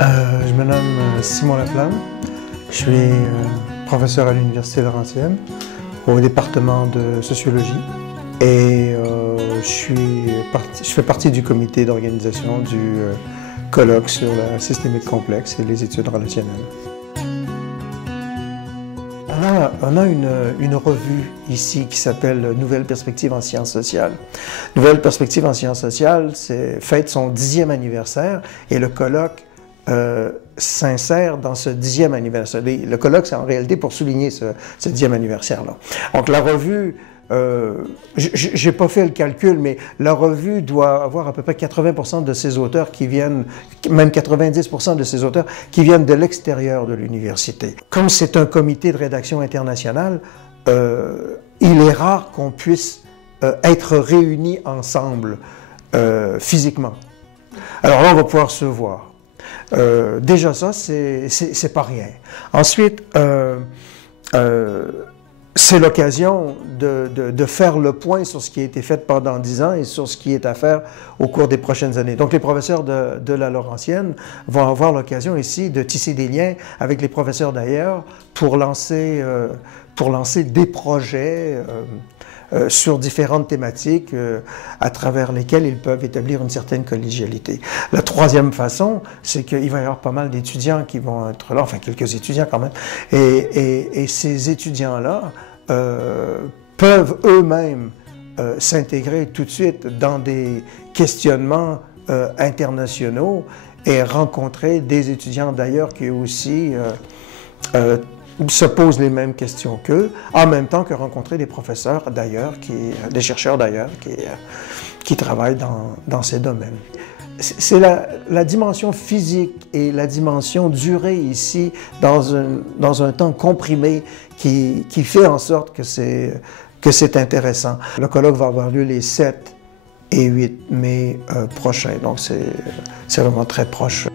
Je me nomme Simon Laflamme. Je suis professeur à l'Université Laurentienne au département de sociologie et je fais partie du comité d'organisation du colloque sur la systémique complexe et les études relationnelles. On a une revue ici qui s'appelle Nouvelles perspectives en sciences sociales. Nouvelles perspectives en sciences sociales fête son 10e anniversaire et le colloque s'insère dans ce 10e anniversaire. Le colloque, c'est en réalité pour souligner ce 10e anniversaire-là. Donc la revue, j'ai pas fait le calcul, mais la revue doit avoir à peu près 80% de ses auteurs qui viennent, même 90% de ses auteurs qui viennent de l'extérieur de l'université. Comme c'est un comité de rédaction international, il est rare qu'on puisse être réunis ensemble physiquement. Alors là, on va pouvoir se voir. Déjà ça, c'est pas rien. Ensuite, c'est l'occasion de faire le point sur ce qui a été fait pendant 10 ans et sur ce qui est à faire au cours des prochaines années. Donc les professeurs de la Laurentienne vont avoir l'occasion ici de tisser des liens avec les professeurs d'ailleurs pour lancer des projets sur différentes thématiques à travers lesquelles ils peuvent établir une certaine collégialité. La troisième façon, c'est qu'il va y avoir pas mal d'étudiants qui vont être là, enfin quelques étudiants quand même, et ces étudiants-là peuvent eux-mêmes s'intégrer tout de suite dans des questionnements internationaux et rencontrer des étudiants d'ailleurs qui aussi se posent les mêmes questions qu'eux, en même temps que rencontrer des professeurs d'ailleurs, des chercheurs d'ailleurs, qui travaillent dans ces domaines. C'est la dimension physique et la dimension durée ici, dans un temps comprimé, qui fait en sorte que c'est intéressant. Le colloque va avoir lieu les 7 et 8 mai prochains, donc c'est vraiment très proche.